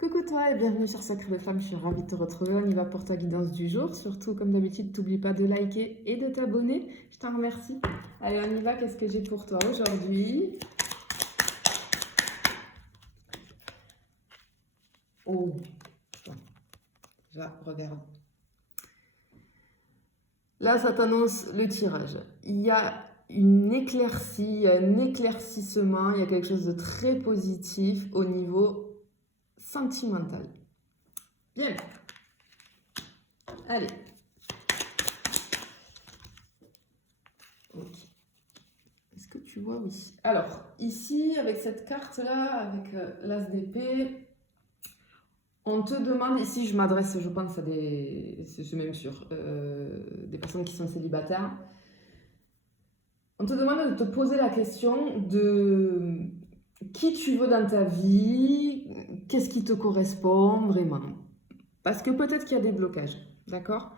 Coucou toi et bienvenue sur Sacrée Femme, je suis ravie de te retrouver, on y va pour ta guidance du jour. Surtout comme d'habitude, t'oublie pas de liker et de t'abonner, je t'en remercie. Allez on y va, qu'est-ce que j'ai pour toi aujourd'hui? Oh, déjà regarde. Là ça t'annonce le tirage. Il y a une éclaircie, un éclaircissement, il y a quelque chose de très positif au niveau sentimental. Bien. Allez. Ok. Est-ce que tu vois? Oui. Alors, ici, avec cette carte-là, avec l'As d'épée, on te demande, ici je m'adresse, je pense, à des, je suis même sûre, des personnes qui sont célibataires. On te demande de te poser la question de qui tu veux dans ta vie, qu'est-ce qui te correspond vraiment. Parce que peut-être qu'il y a des blocages, d'accord?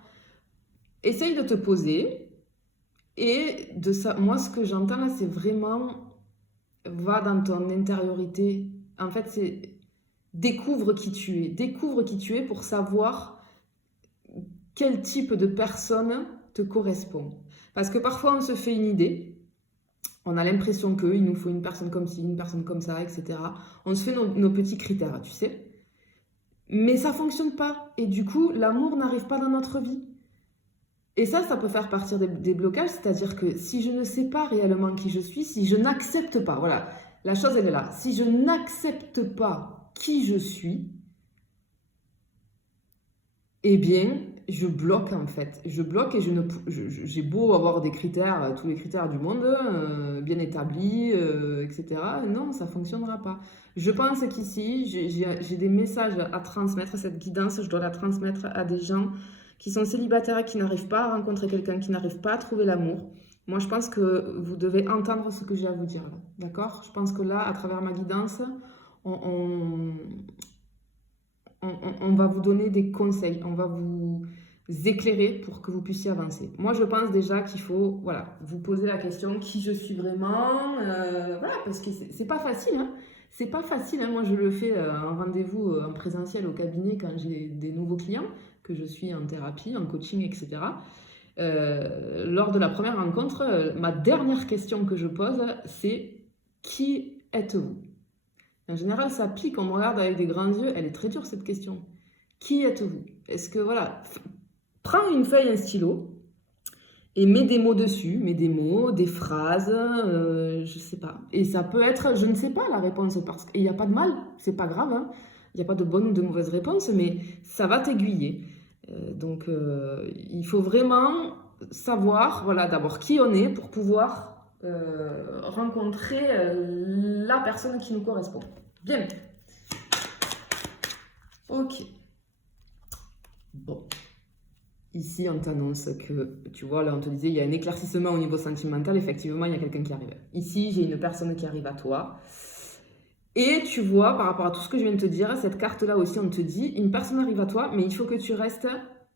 Essaye de te poser et de ça. Moi, ce que j'entends là, c'est vraiment va dans ton intériorité. En fait, c'est découvre qui tu es. Découvre qui tu es pour savoir quel type de personne te correspond. Parce que parfois, on se fait une idée. On a l'impression qu'il nous faut une personne comme ci, une personne comme ça, etc. On se fait nos petits critères, tu sais. Mais ça ne fonctionne pas. Et du coup, l'amour n'arrive pas dans notre vie. Et ça peut faire partir des blocages. C'est-à-dire que si je ne sais pas réellement qui je suis, si je n'accepte pas, voilà, la chose elle est là. Si je n'accepte pas qui je suis, eh bien, je bloque en fait. Je bloque et j'ai beau avoir des critères, tous les critères du monde, bien établis, etc. Non, ça ne fonctionnera pas. Je pense qu'ici, j'ai des messages à transmettre. Cette guidance, je dois la transmettre à des gens qui sont célibataires et qui n'arrivent pas à rencontrer quelqu'un, qui n'arrivent pas à trouver l'amour. Moi, je pense que vous devez entendre ce que j'ai à vous dire là. D'accord? Je pense que là, à travers ma guidance, on, on va vous donner des conseils, on va vous éclairer pour que vous puissiez avancer. Moi, je pense déjà qu'il faut, voilà, vous poser la question qui je suis vraiment, voilà, parce que c'est pas facile, hein. C'est pas facile, hein. Moi, je le fais en rendez-vous en présentiel au cabinet quand j'ai des nouveaux clients, que je suis en thérapie, en coaching, etc. Lors de la première rencontre, ma dernière question que je pose, c'est qui êtes-vous? En général, ça pique, on me regarde avec des grands yeux. Elle est très dure cette question. Qui êtes-vous? Est-ce que, voilà, prends une feuille, un stylo et mets des mots dessus, mets des mots, des phrases, je sais pas. Et ça peut être, je ne sais pas la réponse, parce qu'il n'y a pas de mal, c'est pas grave, hein. Il n'y a pas de bonne ou de mauvaise réponse, mais ça va t'aiguiller. Donc, il faut vraiment savoir, voilà, d'abord qui on est pour pouvoir rencontrer la personne qui nous correspond. Bien. Ok. Bon. Ici, on t'annonce que, tu vois, là, on te disait, il y a un éclaircissement au niveau sentimental. Effectivement, il y a quelqu'un qui arrive. Ici, j'ai une personne qui arrive à toi. Et tu vois, par rapport à tout ce que je viens de te dire, cette carte-là aussi, on te dit, une personne arrive à toi, mais il faut que tu restes,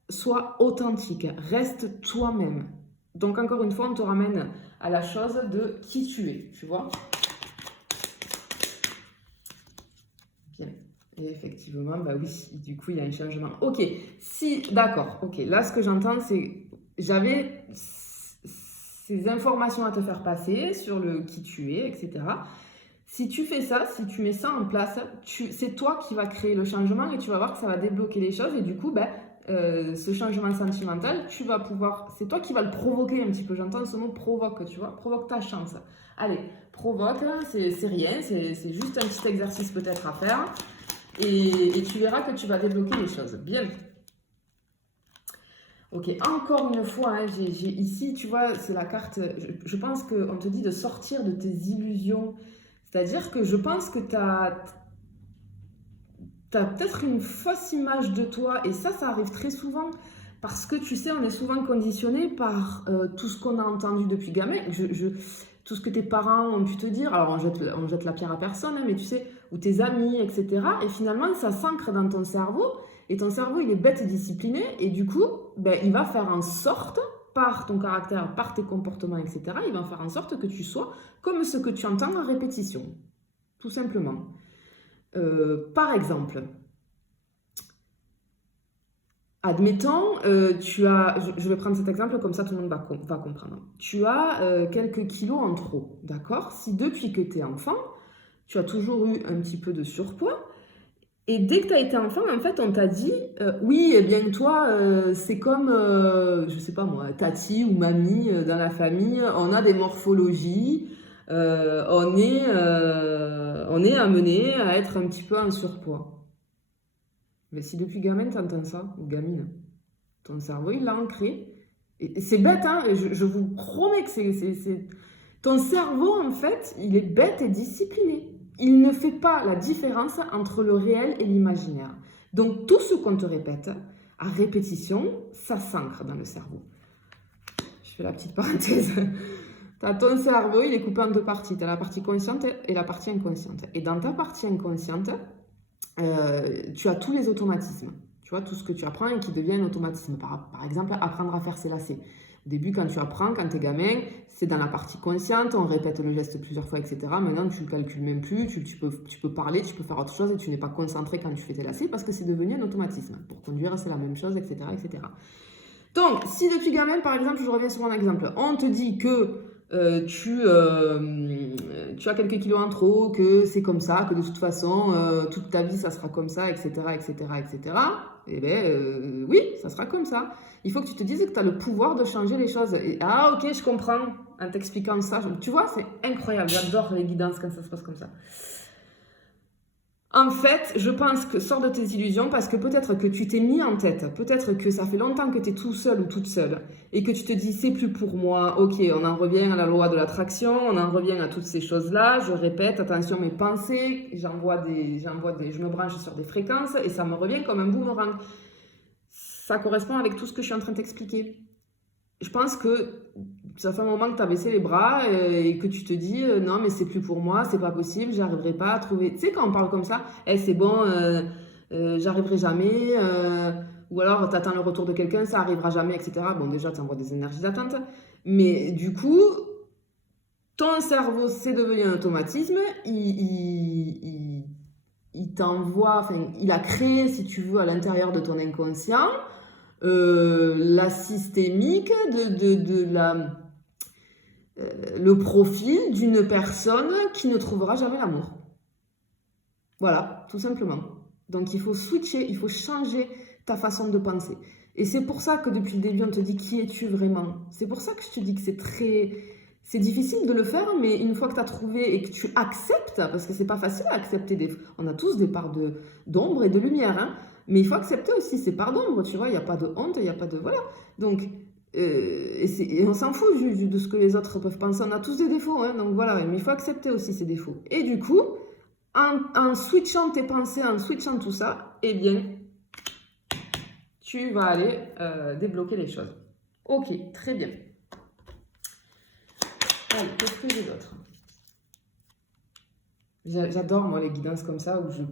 sois authentique, reste toi-même. Donc, encore une fois, on te ramène à la chose de qui tu es, tu vois. Bien. Et effectivement, bah oui, du coup, il y a un changement. Ok, si, d'accord, ok. Là, ce que j'entends, c'est, j'avais ces informations à te faire passer sur le qui tu es, etc. Si tu fais ça, si tu mets ça en place, c'est toi qui vas créer le changement et tu vas voir que ça va débloquer les choses. Et du coup, ben, ce changement sentimental, tu vas pouvoir, c'est toi qui vas le provoquer un petit peu. J'entends ce mot provoque, tu vois, provoque ta chance. Allez, provoque, c'est rien, c'est juste un petit exercice peut-être à faire. Et tu verras que tu vas débloquer les choses. Bien. Ok, encore une fois, hein, j'ai ici, tu vois, c'est la carte, je pense qu'on te dit de sortir de tes illusions. C'est-à-dire que je pense que tu as peut-être une fausse image de toi, et ça arrive très souvent, parce que tu sais, on est souvent conditionné par tout ce qu'on a entendu depuis gamin, tout ce que tes parents ont pu te dire, alors on jette la pierre à personne, hein, mais tu sais, ou tes amis, etc. Et finalement, ça s'ancre dans ton cerveau, et ton cerveau, il est bête et discipliné, et du coup, ben, il va faire en sorte, par ton caractère, par tes comportements, etc., il va faire en sorte que tu sois comme ce que tu entends en répétition, tout simplement. Par exemple, Admettons, je vais prendre cet exemple comme ça tout le monde va comprendre. Tu as quelques kilos en trop, d'accord? Si depuis que tu es enfant, tu as toujours eu un petit peu de surpoids, et dès que tu as été enfant, en fait, on t'a dit, oui, eh bien toi, c'est comme, je sais pas moi, tati ou mamie dans la famille, on a des morphologies, on est amené à être un petit peu en surpoids. Mais si depuis gamin, tu entends ça, ou gamine, ton cerveau, il l'a ancré. Et c'est bête, hein, je vous promets que ton cerveau, en fait, il est bête et discipliné. Il ne fait pas la différence entre le réel et l'imaginaire. Donc, tout ce qu'on te répète, à répétition, ça s'ancre dans le cerveau. Je fais la petite parenthèse. T'as ton cerveau, il est coupé en deux parties. Tu as la partie consciente et la partie inconsciente. Et dans ta partie inconsciente, tu as tous les automatismes. Tu vois, tout ce que tu apprends et qui devient un automatisme. Par exemple, apprendre à faire ses lacets. Au début, quand tu apprends, quand tu es gamin, c'est dans la partie consciente, on répète le geste plusieurs fois, etc. Maintenant, tu ne le calcules même plus, tu peux parler, tu peux faire autre chose et tu n'es pas concentré quand tu fais tes lacets parce que c'est devenu un automatisme. Pour conduire, c'est la même chose, etc., etc. Donc, si depuis gamin, par exemple, je reviens sur mon exemple, on te dit que tu as quelques kilos en trop, que c'est comme ça, que de toute façon, toute ta vie, ça sera comme ça, etc., etc., etc., eh bien, oui, ça sera comme ça. Il faut que tu te dises que tu as le pouvoir de changer les choses. Et, ah, ok, je comprends, en t'expliquant ça. Tu vois, c'est incroyable, j'adore les guidances quand ça se passe comme ça. En fait, je pense que sors de tes illusions parce que peut-être que tu t'es mis en tête, peut-être que ça fait longtemps que tu es tout seul ou toute seule et que tu te dis c'est plus pour moi, ok, on en revient à la loi de l'attraction, on en revient à toutes ces choses-là, je répète, attention mes pensées, je me branche sur des fréquences et ça me revient comme un boomerang. Ça correspond avec tout ce que je suis en train de t'expliquer. Je pense que ça fait un moment que tu as baissé les bras et que tu te dis non mais c'est plus pour moi, c'est pas possible, j'arriverai pas à trouver. Tu sais quand on parle comme ça, c'est bon, j'arriverai jamais, ou alors tu attends le retour de quelqu'un, ça arrivera jamais, etc. Bon déjà tu envoies des énergies d'attente, mais du coup ton cerveau c'est devenu un automatisme, il t'envoie, enfin il a créé si tu veux à l'intérieur de ton inconscient la systémique le profil d'une personne qui ne trouvera jamais l'amour. Voilà, tout simplement. Donc il faut switcher, il faut changer ta façon de penser. Et c'est pour ça que depuis le début, on te dit qui es-tu vraiment. C'est pour ça que je te dis que c'est difficile de le faire, mais une fois que tu as trouvé et que tu acceptes, parce que c'est pas facile à accepter, on a tous des parts d'ombre et de lumière, hein, mais il faut accepter aussi ces parts d'ombre, tu vois, il n'y a pas de honte, il n'y a pas de... Voilà. Donc, et on s'en fout de ce que les autres peuvent penser, on a tous des défauts, hein, donc voilà, mais il faut accepter aussi ces défauts. Et du coup, en switchant tes pensées, en switchant tout ça, eh bien, tu vas aller débloquer les choses. Ok, très bien. Allez, qu'est-ce que j'ai d'autre? J'adore moi les guidances comme ça où je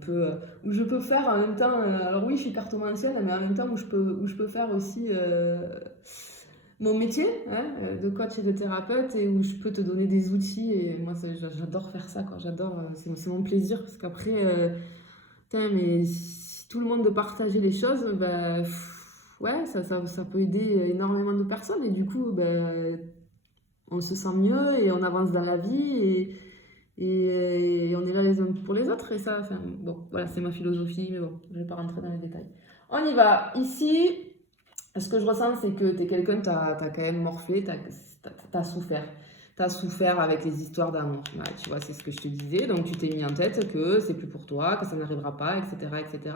peux faire en même temps. Alors oui, je suis cartomancienne, mais en même temps où je peux faire aussi mon métier hein, de coach et de thérapeute et où je peux te donner des outils. Et moi, j'adore faire ça, quoi. J'adore, c'est mon plaisir parce qu'après, mais si tout le monde de partager les choses, bah, ouais, ça peut aider énormément de personnes et du coup, bah, on se sent mieux et on avance dans la vie et on est là les uns pour les autres. Et ça, enfin, bon, voilà, c'est ma philosophie, mais bon, je ne vais pas rentrer dans les détails. On y va. Ici, ce que je ressens, c'est que tu es quelqu'un, tu as quand même morflé, tu as souffert. Tu as souffert avec les histoires d'amour. Ouais, tu vois, c'est ce que je te disais. Donc, tu t'es mis en tête que c'est plus pour toi, que ça n'arrivera pas, etc., etc.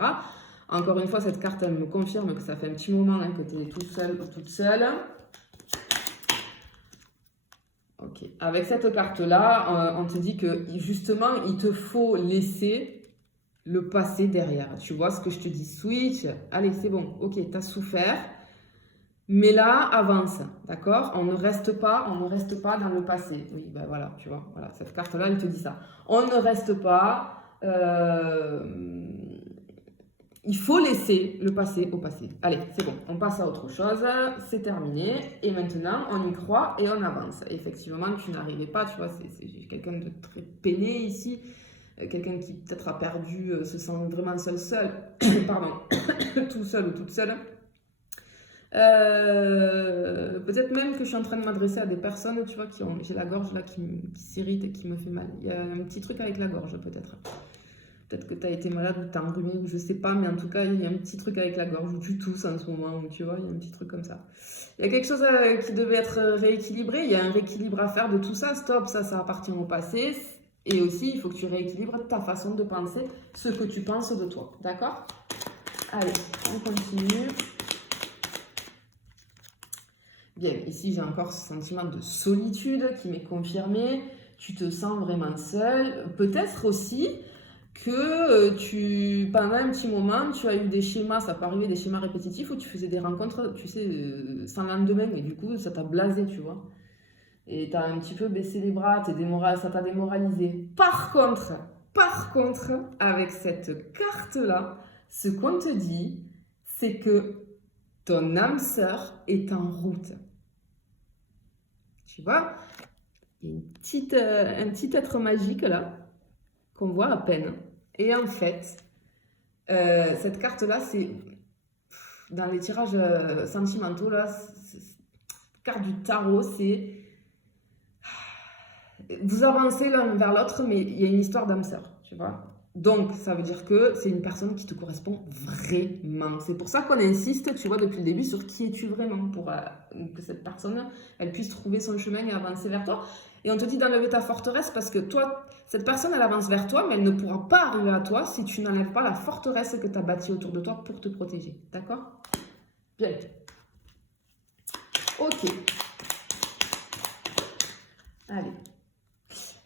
Encore une fois, cette carte, elle me confirme que ça fait un petit moment hein, que tu es toute seule ou toute seule. Ok. Avec cette carte-là, on te dit que justement, il te faut laisser le passé derrière. Tu vois ce que je te dis? Switch. Allez, c'est bon. Ok, tu as souffert. Mais là, avance. D'accord? On ne reste pas dans le passé. Oui, ben voilà, tu vois. Voilà, cette carte-là, elle te dit ça. On ne reste pas... il faut laisser le passé au passé. Allez, c'est bon, on passe à autre chose, c'est terminé. Et maintenant, on y croit et on avance. Et effectivement, tu n'arrivais pas, tu vois, c'est quelqu'un de très peiné ici. Quelqu'un qui peut-être a perdu, se sent vraiment seul, pardon, tout seul ou toute seule. Peut-être même que je suis en train de m'adresser à des personnes, tu vois, j'ai la gorge là qui s'irrite et qui me fait mal. Il y a un petit truc avec la gorge, peut-être. Peut-être que tu as été malade ou que tu as enrhumé ou je sais pas, mais en tout cas, il y a un petit truc avec la gorge où tu tousses en ce moment, ou tu vois, il y a un petit truc comme ça. Il y a quelque chose qui devait être rééquilibré, il y a un rééquilibre à faire de tout ça. Stop, ça appartient au passé. Et aussi, il faut que tu rééquilibres ta façon de penser, ce que tu penses de toi. D'accord? Allez, on continue. Bien, ici j'ai encore ce sentiment de solitude qui m'est confirmé. Tu te sens vraiment seul. Peut-être aussi que pendant un petit moment, tu as eu des schémas, ça peut arriver, des schémas répétitifs où tu faisais des rencontres, tu sais, sans lendemain, et du coup, ça t'a blasé, tu vois. Et tu as un petit peu baissé les bras, ça t'a démoralisé. Par contre, avec cette carte-là, ce qu'on te dit, c'est que ton âme sœur est en route. Tu vois, il y a un petit être magique là, qu'on voit à peine. Et en fait, cette carte-là, c'est dans les tirages sentimentaux, là, carte du tarot, c'est vous avancez l'un vers l'autre, mais il y a une histoire d'âme sœur, tu vois. Donc, ça veut dire que c'est une personne qui te correspond vraiment. C'est pour ça qu'on insiste, tu vois, depuis le début, sur qui es-tu vraiment, pour que cette personne, elle puisse trouver son chemin et avancer vers toi. Et on te dit d'enlever ta forteresse parce que toi, cette personne, elle avance vers toi, mais elle ne pourra pas arriver à toi si tu n'enlèves pas la forteresse que tu as bâtie autour de toi pour te protéger. D'accord? Bien. Ok. Allez.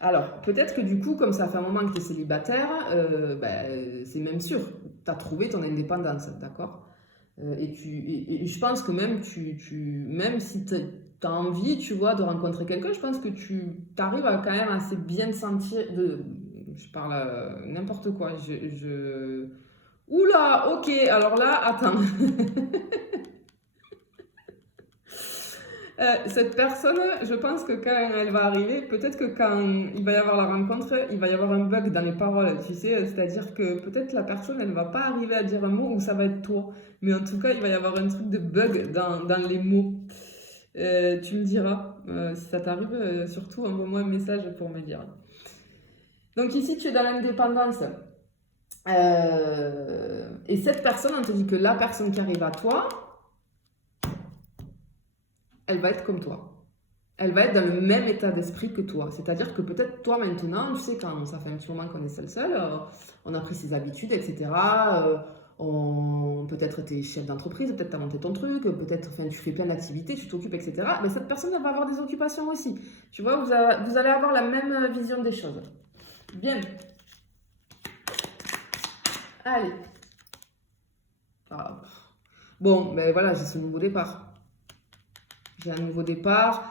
Alors, peut-être que du coup, comme ça fait un moment que tu es célibataire, c'est même sûr, tu as trouvé ton indépendance, d'accord? Et je pense que même, même si tu as envie, tu vois, de rencontrer quelqu'un, je pense que tu arrives à quand même assez bien te sentir, je parle n'importe quoi, Oula, ok, alors là, attends. Cette personne, je pense que quand elle va arriver, peut-être que quand il va y avoir la rencontre, il va y avoir un bug dans les paroles, tu sais, c'est-à-dire que peut-être la personne, elle ne va pas arriver à dire un mot ou ça va être toi. Mais en tout cas, il va y avoir un truc de bug dans les mots. Tu me diras, si ça t'arrive, surtout envoie-moi un message pour me dire. Donc ici, tu es dans l'indépendance. Et cette personne, on te dit que la personne qui arrive à toi, elle va être comme toi. Elle va être dans le même état d'esprit que toi. C'est-à-dire que peut-être toi maintenant, tu sais, quand ça fait un petit moment qu'on est seul, on a pris ses habitudes, etc. Peut-être tu es chef d'entreprise, peut-être tu as monté ton truc, peut-être enfin, tu fais plein d'activités, tu t'occupes, etc. Mais cette personne, elle va avoir des occupations aussi. Tu vois, vous allez avoir la même vision des choses. Bien. Allez. Ah. Bon, ben voilà, j'ai ce nouveau départ. J'ai un nouveau départ.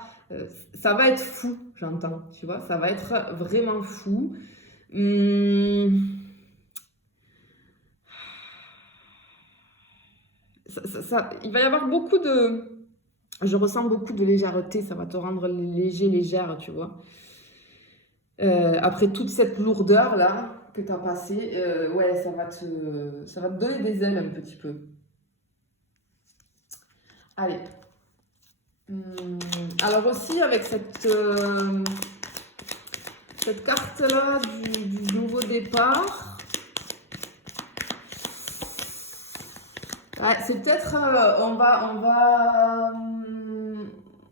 Ça va être fou, j'entends, tu vois, ça va être vraiment fou. Hum, il va y avoir beaucoup de... Je ressens beaucoup de légèreté, ça va te rendre léger, légère, tu vois. Après toute cette lourdeur là que tu as passée, ouais, ça va te donner des ailes un petit peu. Allez. Alors aussi avec cette carte-là du nouveau départ, ouais, c'est peut-être,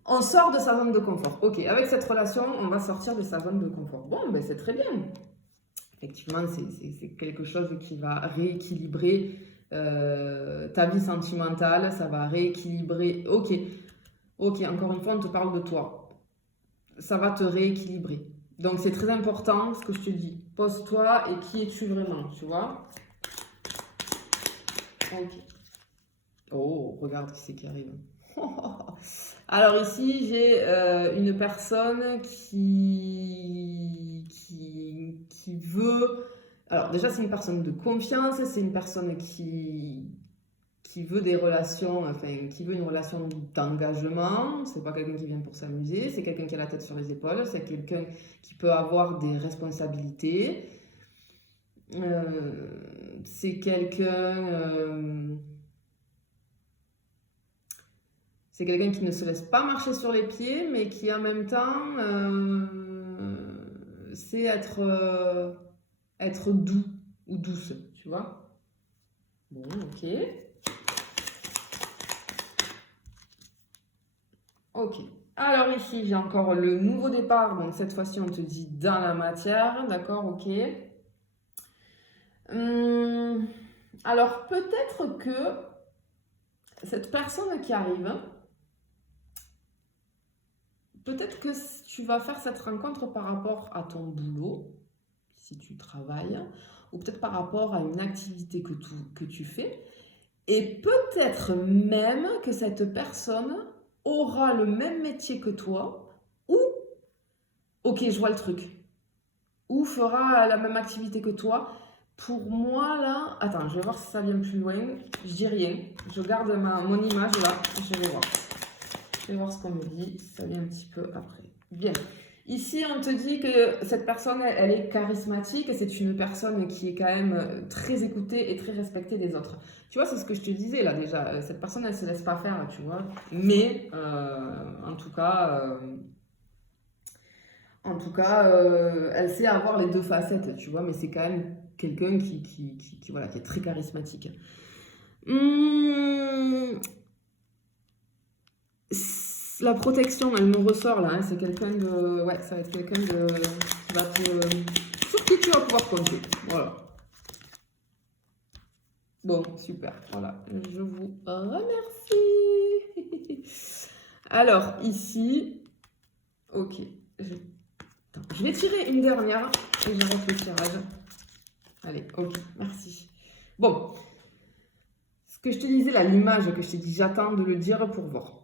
on sort de sa zone de confort. Ok, avec cette relation, on va sortir de sa zone de confort. Bon, ben c'est très bien. Effectivement, c'est quelque chose qui va rééquilibrer ta vie sentimentale, ça va rééquilibrer. Ok, encore une fois, on te parle de toi. Ça va te rééquilibrer. Donc c'est très important ce que je te dis. Pose-toi et qui es-tu vraiment, tu vois? Ok. Oh, regarde qui c'est qui arrive. Alors ici, j'ai une personne qui veut... Alors déjà, c'est une personne de confiance, c'est une personne qui veut des relations, enfin, qui veut une relation d'engagement. C'est pas quelqu'un qui vient pour s'amuser, c'est quelqu'un qui a la tête sur les épaules, c'est quelqu'un qui peut avoir des responsabilités. C'est quelqu'un C'est quelqu'un qui ne se laisse pas marcher sur les pieds, mais qui en même temps sait être doux ou douce, tu vois. Bon, ok. Ok. Alors ici, j'ai encore le nouveau départ. Donc cette fois-ci, on te dit dans la matière. D'accord, ok. Alors peut-être que cette personne qui arrive, peut-être que tu vas faire cette rencontre par rapport à ton boulot, si tu travailles, ou peut-être par rapport à une activité que tu fais. Et peut-être même que cette personne aura le même métier que toi, ou, ok, je vois le truc, ou fera la même activité que toi. Pour moi, là, attends, je vais voir si ça vient plus loin. Je dis rien, je garde mon image là, je vais voir. Je vais voir ce qu'on me dit, ça vient un petit peu après. Bien. Ici, on te dit que cette personne, elle est charismatique et c'est une personne qui est quand même très écoutée et très respectée des autres. Tu vois, c'est ce que je te disais là déjà. Cette personne, elle ne se laisse pas faire, tu vois. Mais, en tout cas, elle sait avoir les deux facettes, tu vois. Mais c'est quand même quelqu'un voilà, qui est très charismatique. La protection, elle me ressort là, hein, c'est quelqu'un de... Ouais, ça va être quelqu'un de... qui va sur qui tu vas pouvoir compter. Voilà. Bon, super. Voilà, je vous remercie. Alors, ici... Ok. Je vais tirer une dernière et j'arrête le tirage. Allez, ok, merci. Bon. Ce que je te disais là, l'image que je t'ai dit, j'attends de le dire pour voir.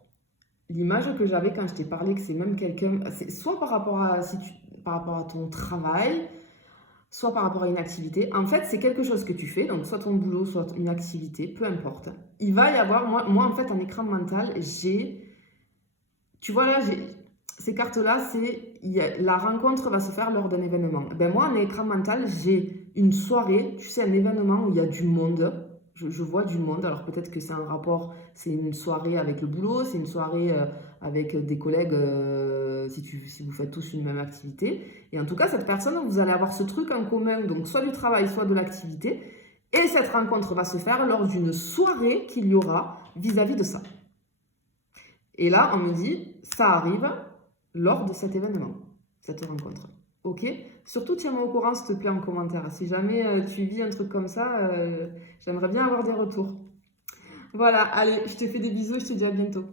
L'image que j'avais quand je t'ai parlé que c'est même quelqu'un, c'est soit par rapport à ton travail, soit par rapport à une activité. En fait, c'est quelque chose que tu fais, donc soit ton boulot, soit une activité, peu importe. Il va y avoir, moi en fait, en écran mental, tu vois là, ces cartes-là, la rencontre va se faire lors d'un événement. Ben moi, en écran mental, j'ai une soirée, tu sais, un événement où il y a du monde. Je vois du monde, alors peut-être que c'est un rapport, c'est une soirée avec le boulot, c'est une soirée avec des collègues si vous faites tous une même activité. Et en tout cas, cette personne, vous allez avoir ce truc en commun, donc soit du travail, soit de l'activité. Et cette rencontre va se faire lors d'une soirée qu'il y aura vis-à-vis de ça. Et là, on me dit, ça arrive lors de cet événement, cette rencontre. Ok? Surtout, tiens-moi au courant, s'il te plaît, en commentaire. Si jamais tu vis un truc comme ça, j'aimerais bien avoir des retours. Voilà, allez, je te fais des bisous et je te dis à bientôt.